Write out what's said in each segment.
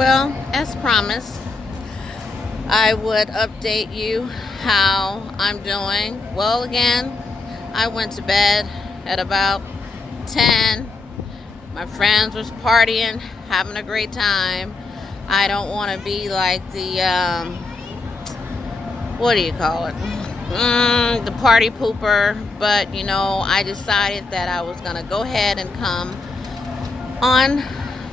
Well, as promised, I would update you how I'm doing. Well, again, I went to bed at about 10. My friends was partying, having a great time. I don't want to be like what do you call it? The party pooper. But, I decided that I was going to go ahead and come on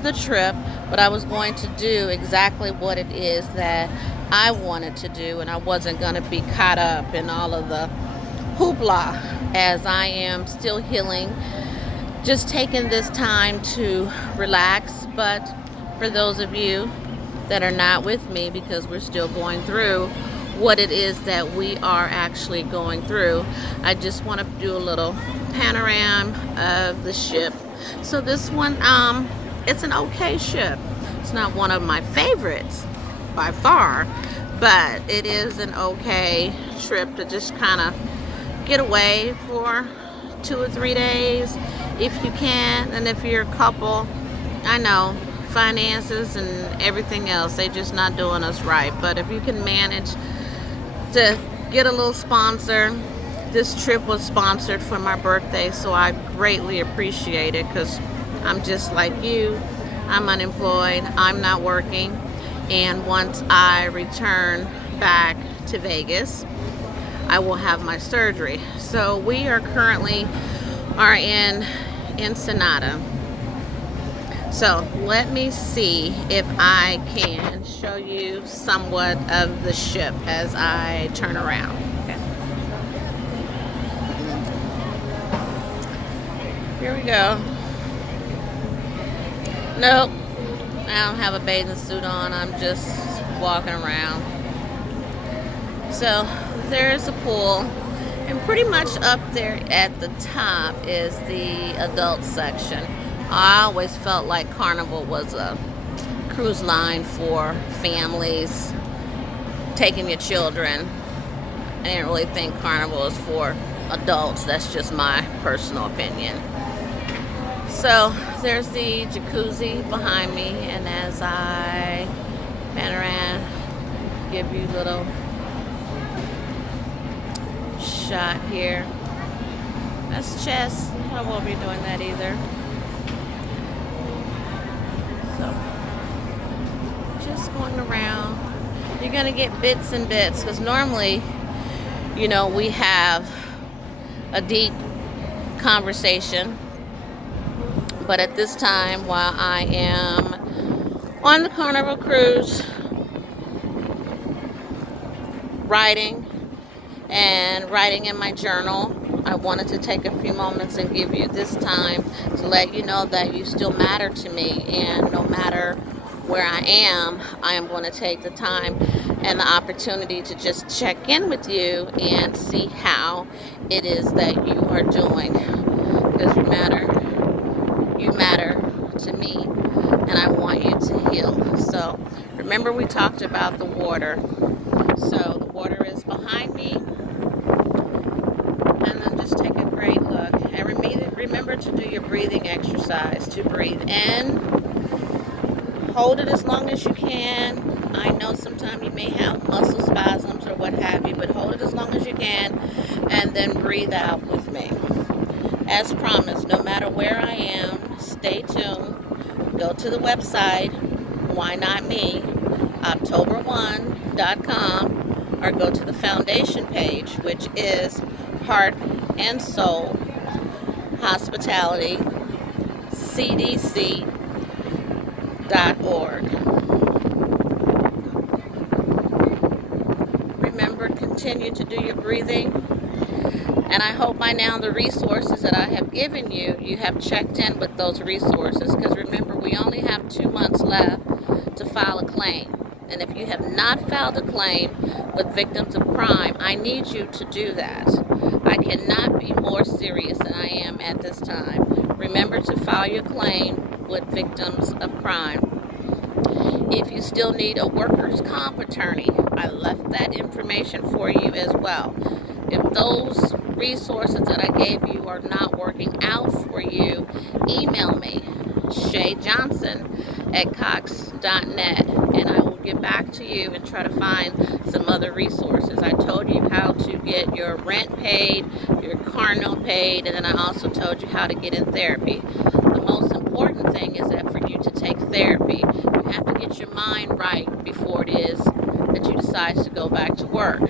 the trip, but I was going to do exactly what it is that I wanted to do, and I wasn't going to be caught up in all of the hoopla as I am still healing. Just taking this time to relax, but for those of you that are not with me, because we're still going through what it is that we are actually going through, I just want to do a little panorama of the ship. So this one, it's an okay ship. It's not one of my favorites by far, but it is an okay trip to just kind of get away for 2 or 3 days if you can. And if you're a couple, I know finances and everything else, they just not doing us right. But if you can manage to get a little sponsor, this trip was sponsored for my birthday, so I greatly appreciate it, because I'm just like you. I'm unemployed. I'm not working. And once I return back to Vegas, I will have my surgery. So we are currently in Ensenada. So let me see if I can show you somewhat of the ship as I turn around. Okay. Here we go. Nope, I don't have a bathing suit on. I'm just walking around. So there's a pool, and pretty much up there at the top is the adult section. I always felt like Carnival was a cruise line for families taking your children. I didn't really think Carnival is for adults. That's just my personal opinion. So there's the jacuzzi behind me, and as I pan around, give you a little shot here. That's chess. I won't be doing that either. So just going around. You're gonna get bits and bits, because normally, we have a deep conversation. But at this time, while I am on the Carnival cruise, writing in my journal, I wanted to take a few moments and give you this time to let you know that you still matter to me. And no matter where I am going to take the time and the opportunity to just check in with you and see how it is that you are doing. Because you matter to me, and I want you to heal. So remember, we talked about the water. So the water is behind me, and then just take a great look. And remember to do your breathing exercise. To breathe in, hold it as long as you can. I know sometimes you may have muscle spasms or what have you, but hold it as long as you can, and then breathe out with me. As promised, no matter where I am, stay tuned. Go to the website, Why Not Me, October1.com, or go to the foundation page, which is Heart and Soul Hospitality CDC.org. Remember, continue to do your breathing. And I hope by now the resources that I have given you, you have checked in with those resources. Because remember, we only have 2 months left to file a claim. And if you have not filed a claim with victims of crime, I need you to do that. I cannot be more serious than I am at this time. Remember to file your claim with victims of crime. If you still need a workers' comp attorney, I left that information for you as well. If those resources that I gave you are not working out for you, email me, Shey Johnson at cox.net, and I will get back to you and try to find some other resources. I told you how to get your rent paid, your car note paid, and then I also told you how to get in therapy. The most important thing is that for you to take therapy, you have to get your mind right before it is that you decide to go back to work.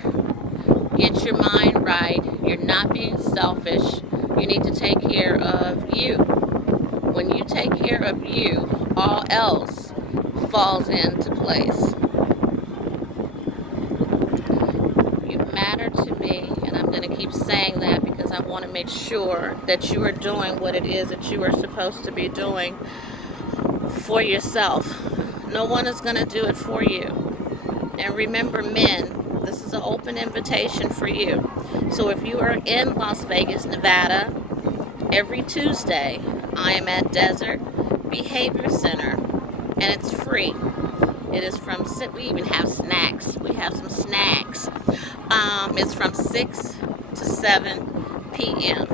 Get your mind right. You're not being selfish. You need to take care of you. When you take care of you, all else falls into place. You matter to me, and I'm going to keep saying that because I want to make sure that you are doing what it is that you are supposed to be doing for yourself. No one is going to do it for you. And remember, men, this is an open invitation for you. So if you are in Las Vegas, Nevada, every Tuesday, I am at Desert Behavior Center, and it's free. It is we even have snacks. We have some snacks. It's from 6 to 7 p.m.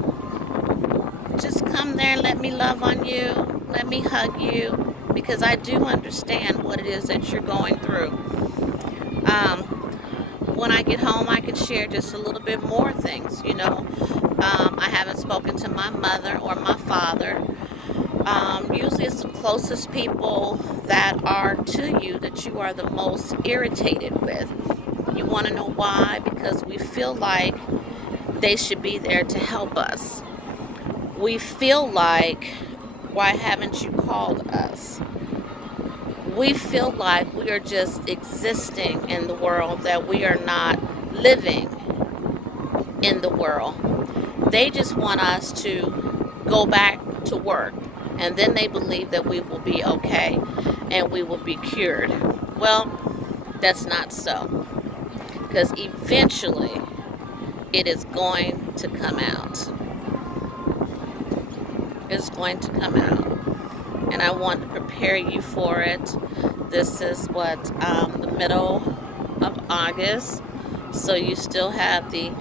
Just come there and let me love on you. Let me hug you, because I do understand what it is that you're going through. When I get home, I can share just a little bit more things, I haven't spoken to my mother or my father. Usually it's the closest people that are to you that you are the most irritated with. You want to know why? Because we feel like they should be there to help us. We feel like, why haven't you called us? We feel like we are just existing in the world, that we are not living in the world. They just want us to go back to work, and then they believe that we will be okay and we will be cured. Well, that's not so, because eventually it is going to come out. It's going to come out. And I want to prepare you for it. This is the middle of August. So you still have the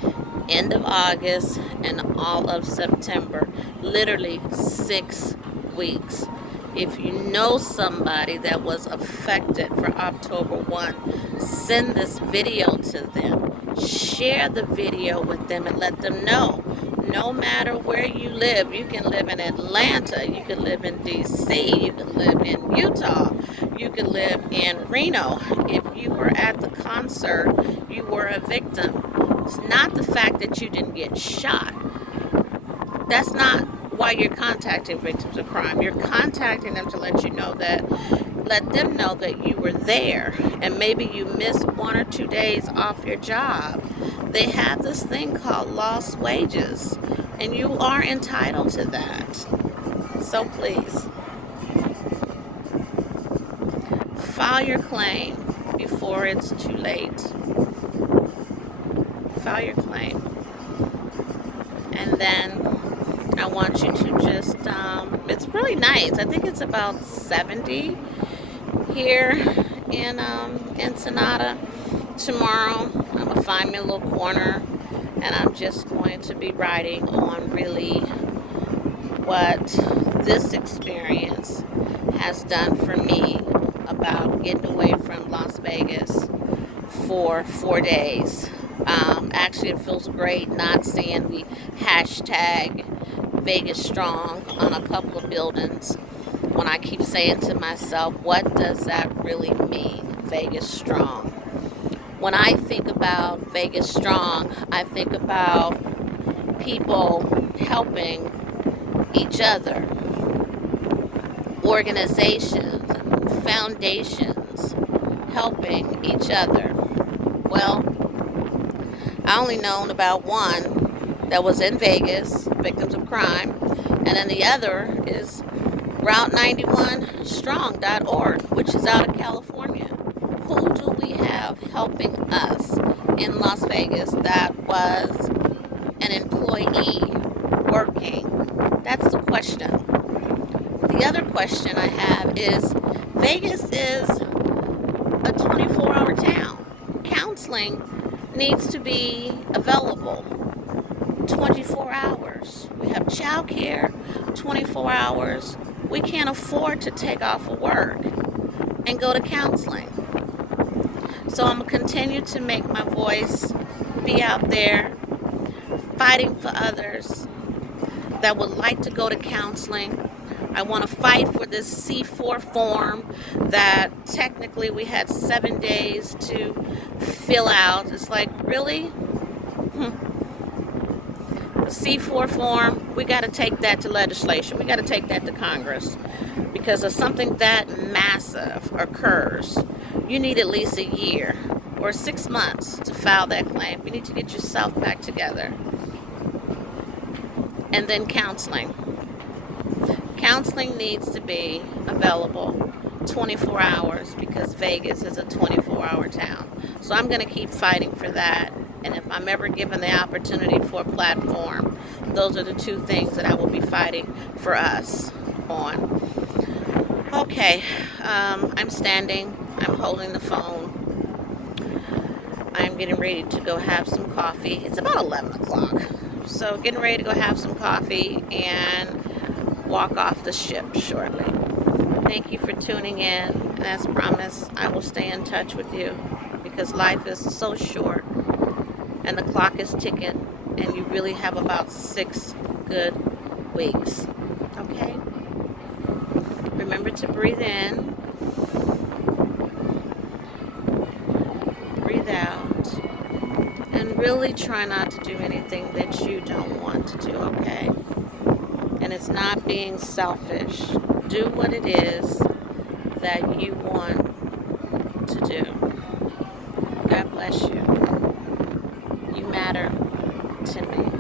end of August and all of September. Literally 6 weeks. If you know somebody that was affected for October 1, send this video to them. Share the video with them and let them know. No matter where you live, you can live in Atlanta, you can live in DC, you can live in Utah, you can live in Reno. If you were at the concert, you were a victim. It's not the fact that you didn't get shot. That's not why you're contacting victims of crime. You're contacting them to let them know that you were there, and maybe you missed 1 or 2 days off your job. They have this thing called lost wages, and you are entitled to that. So please, file your claim before it's too late. File your claim. And then I want you to just, it's really nice. I think it's about 70 here in Ensenada. Tomorrow, I'm going to find me a little corner, and I'm just going to be writing on really what this experience has done for me about getting away from Las Vegas for 4 days. Actually, it feels great not seeing the hashtag Vegas Strong on a couple of buildings, when I keep saying to myself, what does that really mean, Vegas Strong? When I think about Vegas Strong, I think about people helping each other, organizations and foundations helping each other. Well, I only known about one that was in Vegas, victims of crime, and then the other is Route91Strong.org, which is out of California. Who do we have helping us in Las Vegas that was an employee working? That's the question. The other question I have is, Vegas is a 24-hour town. Counseling needs to be available 24 hours. We have child care 24 hours. we can't afford to take off of work and go to counseling. So I'm going to continue to make my voice be out there, fighting for others that would like to go to counseling. I want to fight for this C4 form that technically we had 7 days to fill out. It's like, really? The C4 form, we got to take that to legislation. We got to take that to Congress. Because if something that massive occurs, you need at least a year or 6 months to file that claim. You need to get yourself back together. And then counseling. Counseling needs to be available 24 hours because Vegas is a 24-hour town. So I'm going to keep fighting for that. And if I'm ever given the opportunity for a platform, those are the two things that I will be fighting for us on. Okay, I'm standing. I'm holding the phone. I'm getting ready to go have some coffee. It's about 11 o'clock. So getting ready to go have some coffee and walk off the ship shortly. Thank you for tuning in. And as promised, I will stay in touch with you because life is so short and the clock is ticking and you really have about 6 good weeks. Okay? Remember to breathe in, breathe out, and really try not to do anything that you don't want to do, okay? And it's not being selfish. Do what it is that you want to do. God bless you. You matter to me.